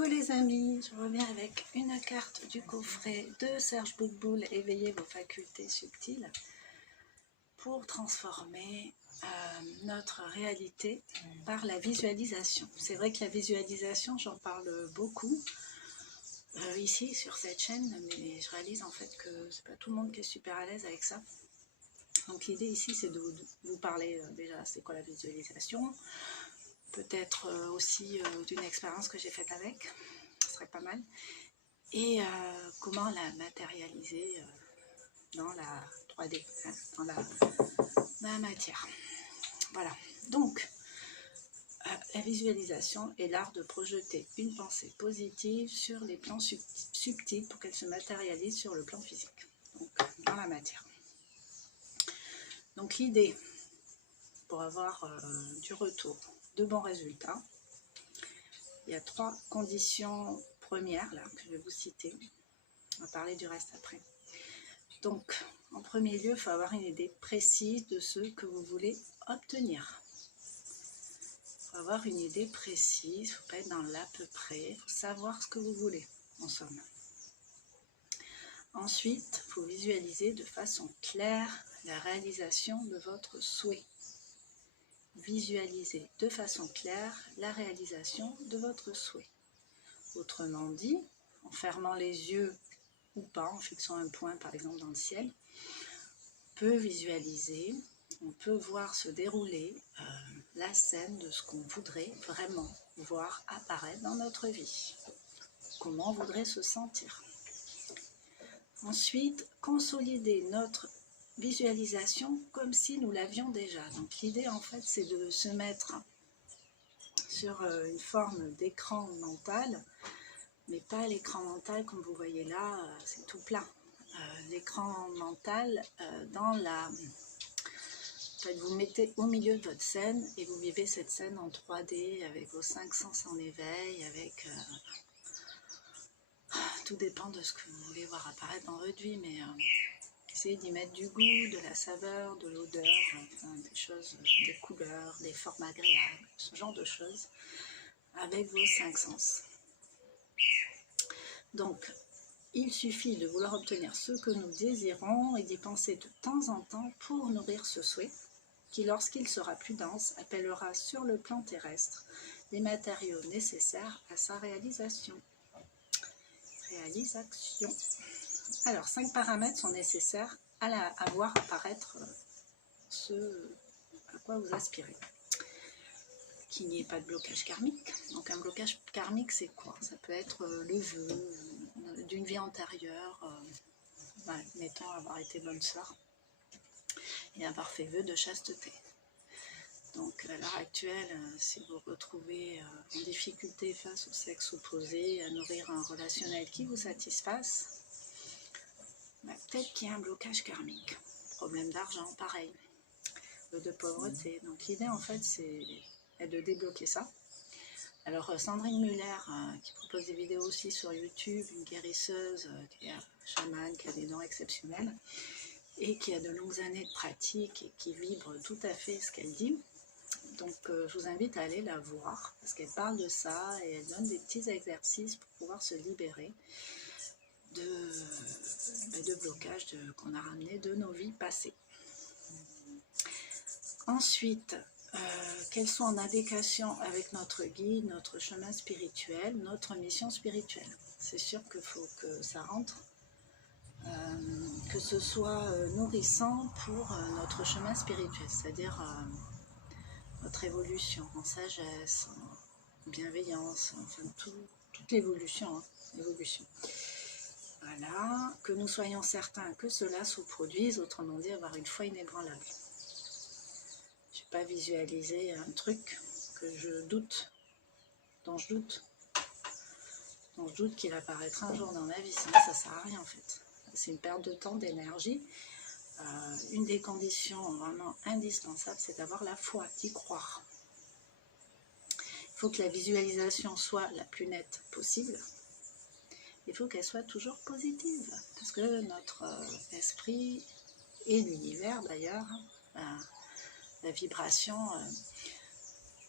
Coucou les amis, je reviens avec une carte du coffret de Serge Boudboul, éveillez vos facultés subtiles pour transformer notre réalité par la visualisation. C'est vrai que la visualisation, j'en parle beaucoup ici sur cette chaîne, mais je réalise en fait que c'est pas tout le monde qui est super à l'aise avec ça. Donc l'idée ici c'est de vous parler déjà c'est quoi la visualisation, peut-être aussi d'une expérience que j'ai faite avec, ce serait pas mal, et comment la matérialiser dans la 3D, hein, dans la matière. Voilà, donc la visualisation est l'art de projeter une pensée positive sur les plans subtils pour qu'elle se matérialise sur le plan physique, donc dans la matière. Donc l'idée, pour avoir du retour, de bons résultats, il y a 3 conditions premières là, que je vais vous citer. On va parler du reste après. Donc, en premier lieu, il faut avoir une idée précise de ce que vous voulez obtenir. Il faut avoir une idée précise, il ne faut pas être dans l'à peu près, il faut savoir ce que vous voulez, en somme. Ensuite, il faut visualiser de façon claire la réalisation de votre souhait. Visualiser de façon claire la réalisation de votre souhait. Autrement dit, en fermant les yeux ou pas, en fixant un point par exemple dans le ciel, on peut visualiser, on peut voir se dérouler la scène de ce qu'on voudrait vraiment voir apparaître dans notre vie. Comment on voudrait se sentir. Ensuite, consolider notre visualisation comme si nous l'avions déjà. Donc l'idée en fait c'est de se mettre sur une forme d'écran mental, mais pas l'écran mental comme vous voyez là, c'est tout plat. L'écran mental dans la... En fait, vous mettez au milieu de votre scène et vous vivez cette scène en 3D avec vos 5 sens en éveil, avec... tout dépend de ce que vous voulez voir apparaître dans votre vie, mais essayez d'y mettre du goût, de la saveur, de l'odeur, enfin, des choses, des couleurs, des formes agréables, ce genre de choses, avec vos 5 sens. Donc, il suffit de vouloir obtenir ce que nous désirons et d'y penser de temps en temps pour nourrir ce souhait, qui, lorsqu'il sera plus dense, appellera sur le plan terrestre les matériaux nécessaires à sa réalisation. Alors, 5 paramètres sont nécessaires à voir apparaître ce à quoi vous aspirez. Qu'il n'y ait pas de blocage karmique. Donc un blocage karmique, c'est quoi? Ça peut être le vœu d'une vie antérieure, mettons avoir été bonne sœur et avoir fait vœu de chasteté. Donc à l'heure actuelle, si vous vous retrouvez en difficulté face au sexe opposé, à nourrir un relationnel qui vous satisfasse, peut-être qu'il y a un blocage karmique. Problème d'argent, pareil. De pauvreté. Donc l'idée en fait c'est de débloquer ça. Alors Sandrine Muller qui propose des vidéos aussi sur YouTube, une guérisseuse qui est chamane, qui a des dons exceptionnels et qui a de longues années de pratique et qui vibre tout à fait ce qu'elle dit. Donc je vous invite à aller la voir parce qu'elle parle de ça et elle donne des petits exercices pour pouvoir se libérer de blocages qu'on a ramenés de nos vies passées. Ensuite, qu'elles soient en adéquation avec notre guide, notre chemin spirituel, notre mission spirituelle. C'est sûr qu'il faut que ça rentre, que ce soit nourrissant pour notre chemin spirituel, c'est-à-dire notre évolution en sagesse, en bienveillance, enfin toute l'évolution. Évolution. Voilà, que nous soyons certains que cela se produise, autrement dit avoir une foi inébranlable. Je ne vais pas visualiser un truc que je doute, dont je doute qu'il apparaîtra un jour dans ma vie, sinon ça ne sert à rien en fait. C'est une perte de temps, d'énergie. Une des conditions vraiment indispensables, c'est d'avoir la foi, d'y croire. Il faut que la visualisation soit la plus nette possible. Il faut qu'elle soit toujours positive, parce que notre esprit et l'univers d'ailleurs, la vibration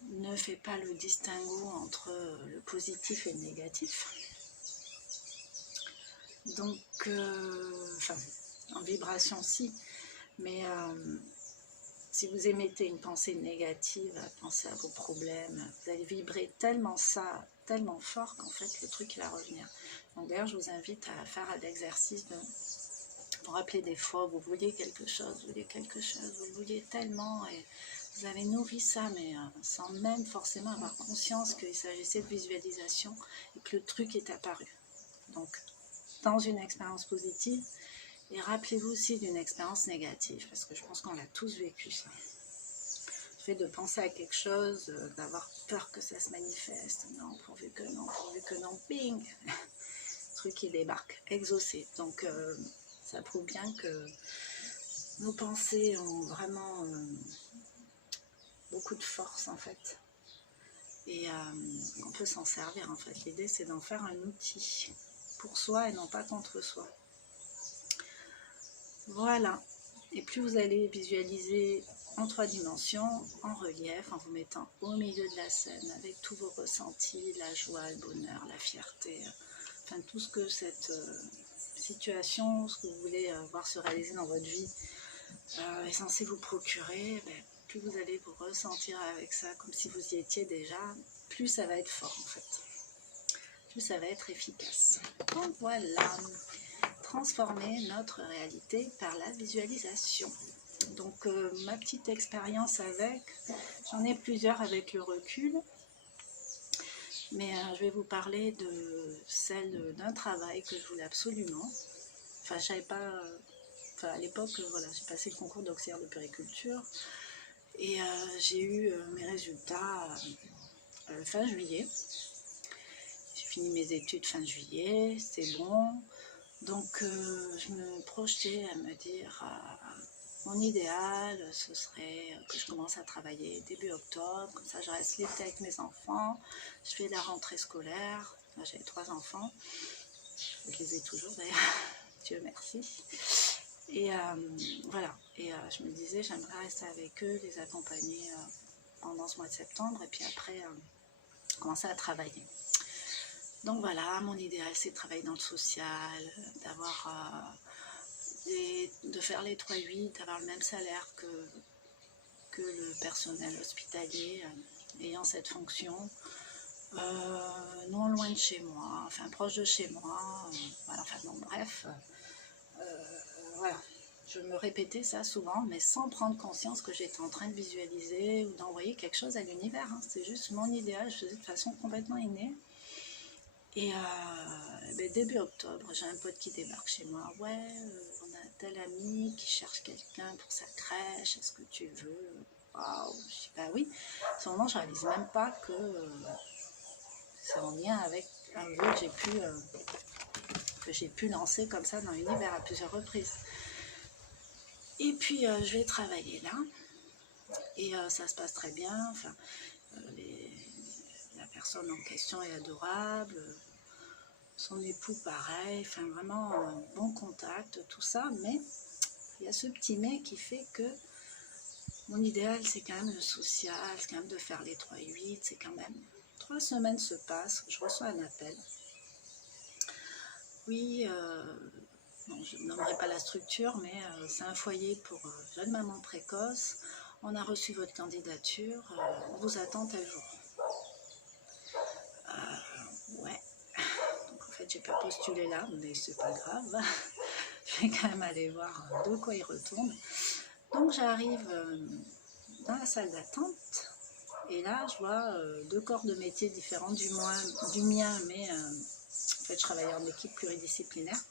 ne fait pas le distinguo entre le positif et le négatif. Donc, enfin, en vibration si, mais si vous émettez une pensée négative, pensez à vos problèmes, vous allez vibrer tellement ça, tellement fort qu'en fait le truc il va revenir. Donc d'ailleurs je vous invite à faire l'exercice de vous rappeler des fois, vous vouliez quelque chose, vous le vouliez tellement et vous avez nourri ça, mais sans même forcément avoir conscience qu'il s'agissait de visualisation et que le truc est apparu. Donc dans une expérience positive, et rappelez-vous aussi d'une expérience négative, parce que je pense qu'on l'a tous vécu ça. Le fait de penser à quelque chose, d'avoir peur que ça se manifeste, non, pourvu que non, bing, le truc qui débarque, exaucé. Donc ça prouve bien que nos pensées ont vraiment beaucoup de force en fait. Et on peut s'en servir en fait. L'idée c'est d'en faire un outil pour soi et non pas contre soi. Voilà. Et plus vous allez visualiser en 3 dimensions, en relief, en vous mettant au milieu de la scène, avec tous vos ressentis, la joie, le bonheur, la fierté, enfin tout ce que cette situation, ce que vous voulez voir se réaliser dans votre vie est censé vous procurer, plus vous allez vous ressentir avec ça, comme si vous y étiez déjà, plus ça va être fort en fait, plus ça va être efficace. Donc voilà, transformer notre réalité par la visualisation. Donc ma petite expérience avec, j'en ai plusieurs avec le recul, mais je vais vous parler de celle d'un travail que je voulais absolument. Enfin, je savais pas, à l'époque, voilà, j'ai passé le concours d'auxiliaire de puériculture et j'ai eu mes résultats fin juillet. J'ai fini mes études fin juillet, c'est bon. Donc je me projetais à me dire, mon idéal, ce serait que je commence à travailler début octobre, comme ça je reste l'été avec mes enfants, je fais la rentrée scolaire, j'avais 3 enfants, je les ai toujours d'ailleurs, Dieu merci. Et voilà, et je me disais, j'aimerais rester avec eux, les accompagner pendant ce mois de septembre, et puis après commencer à travailler. Donc voilà, mon idéal c'est de travailler dans le social, d'avoir de faire les 3-8, d'avoir le même salaire que le personnel hospitalier ayant cette fonction, non loin de chez moi, enfin proche de chez moi, voilà, enfin bon bref, voilà. Je me répétais ça souvent, mais sans prendre conscience que j'étais en train de visualiser ou d'envoyer quelque chose à l'univers. Hein. C'est juste mon idéal, je faisais de façon complètement innée. Et début octobre, j'ai un pote qui débarque chez moi. Ouais, on a un tel ami qui cherche quelqu'un pour sa crèche, est-ce que tu veux? Waouh, je dis bah oui. À ce moment, je ne réalise même pas que c'est en lien avec un vœu que j'ai pu lancer comme ça dans l'univers à plusieurs reprises. Et puis je vais travailler là, et ça se passe très bien, enfin, la personne en question est adorable, son époux pareil, enfin vraiment bon contact, tout ça, mais il y a ce petit mais qui fait que mon idéal c'est quand même le social, c'est quand même de faire les 3-8, c'est quand même 3 semaines se passent, je reçois un appel. Oui, bon, je ne nommerai pas la structure, mais c'est un foyer pour jeunes mamans précoces. On a reçu votre candidature, on vous attend tel jour. Ouais, donc en fait j'ai pas postulé là, mais c'est pas grave. Je vais quand même aller voir de quoi il retourne. Donc j'arrive dans la salle d'attente, et là je vois 2 corps de métier différents du mien, mais en fait je travaillais en équipe pluridisciplinaire.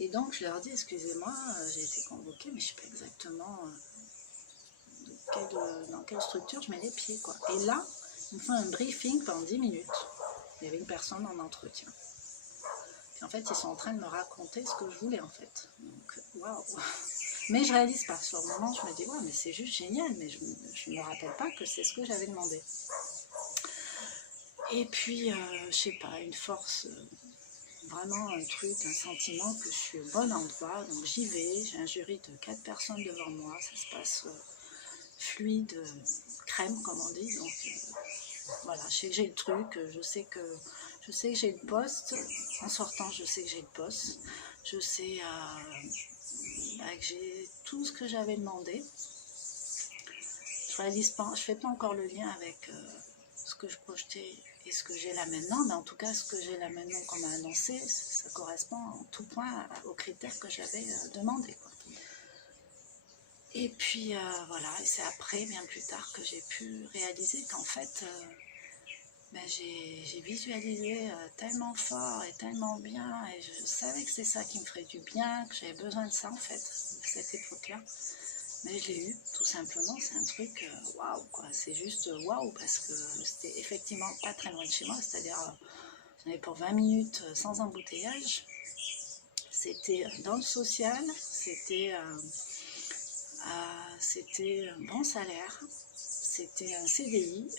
Et donc je leur dis, excusez-moi, j'ai été convoquée, mais je ne sais pas exactement dans quelle structure je mets les pieds, quoi. Et là, ils me font un briefing pendant 10 minutes. Il y avait une personne en entretien. Puis en fait, ils sont en train de me raconter ce que je voulais, en fait. Donc, waouh. Mais je ne réalise pas. Sur le moment, je me dis, ouais, mais c'est juste génial, mais je ne me rappelle pas que c'est ce que j'avais demandé. Et puis, je ne sais pas, une force... vraiment un truc, un sentiment que je suis au bon endroit, donc j'y vais, j'ai un jury de 4 personnes devant moi, ça se passe fluide, crème comme on dit. Donc voilà, je sais que j'ai le truc, je sais que j'ai le poste. En sortant, je sais que j'ai le poste. Je sais que j'ai tout ce que j'avais demandé. Je fais pas encore le lien avec ce que je projetais et ce que j'ai là maintenant, mais en tout cas, ce que j'ai là maintenant qu'on m'a annoncé, ça correspond en tout point aux critères que j'avais demandé, quoi. Et puis voilà, et c'est après, bien plus tard, que j'ai pu réaliser qu'en fait, j'ai visualisé tellement fort et tellement bien, et je savais que c'est ça qui me ferait du bien, que j'avais besoin de ça en fait, à cette époque-là. Mais je l'ai eu, tout simplement, c'est un truc waouh, quoi. C'est juste waouh, parce que c'était effectivement pas très loin de chez moi, c'est-à-dire j'en avais pour 20 minutes sans embouteillage. C'était dans le social, c'était un bon salaire, c'était un CDI,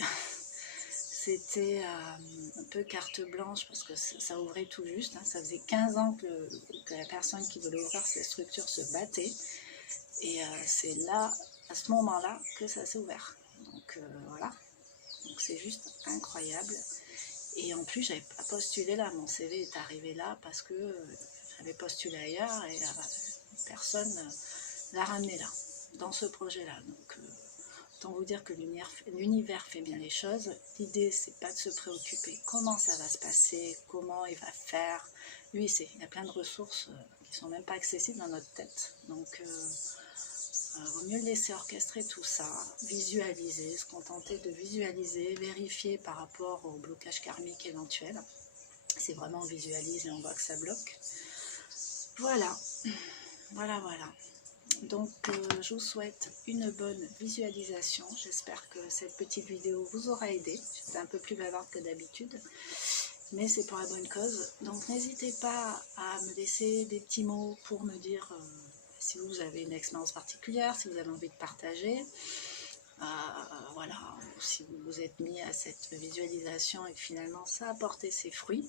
c'était un peu carte blanche parce que ça ouvrait tout juste, hein. Ça faisait 15 ans que la personne qui voulait ouvrir cette structure se battait. Et c'est là, à ce moment-là, que ça s'est ouvert. Donc voilà, donc c'est juste incroyable. Et en plus, j'avais pas postulé là, mon CV est arrivé là parce que j'avais postulé ailleurs et personne l'a ramené là, dans ce projet-là. Donc autant vous dire que l'univers fait bien les choses. L'idée, c'est pas de se préoccuper comment ça va se passer, comment il va faire. Lui, il y a plein de ressources qui sont même pas accessibles dans notre tête. Donc vaut mieux laisser orchestrer tout ça, visualiser, se contenter de visualiser, vérifier par rapport au blocage karmique éventuel. C'est vraiment on visualise et on voit que ça bloque. Voilà, voilà, voilà. Donc je vous souhaite une bonne visualisation. J'espère que cette petite vidéo vous aura aidé. J'étais un peu plus bavarde que d'habitude, mais c'est pour la bonne cause. Donc n'hésitez pas à me laisser des petits mots pour me dire si vous avez une expérience particulière, si vous avez envie de partager. Voilà, si vous vous êtes mis à cette visualisation et que finalement ça a porté ses fruits.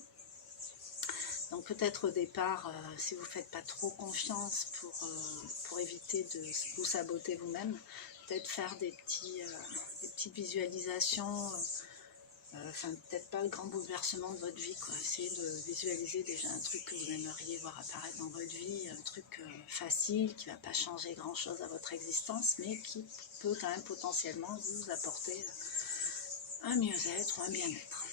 Donc peut-être au départ, si vous ne faites pas trop confiance pour éviter de vous saboter vous-même, peut-être faire des petites visualisations, enfin peut-être pas le grand bouleversement de votre vie, quoi. Essayez de visualiser déjà un truc que vous aimeriez voir apparaître dans votre vie, un truc facile, qui ne va pas changer grand-chose à votre existence, mais qui peut quand même potentiellement vous apporter un mieux-être ou un bien-être.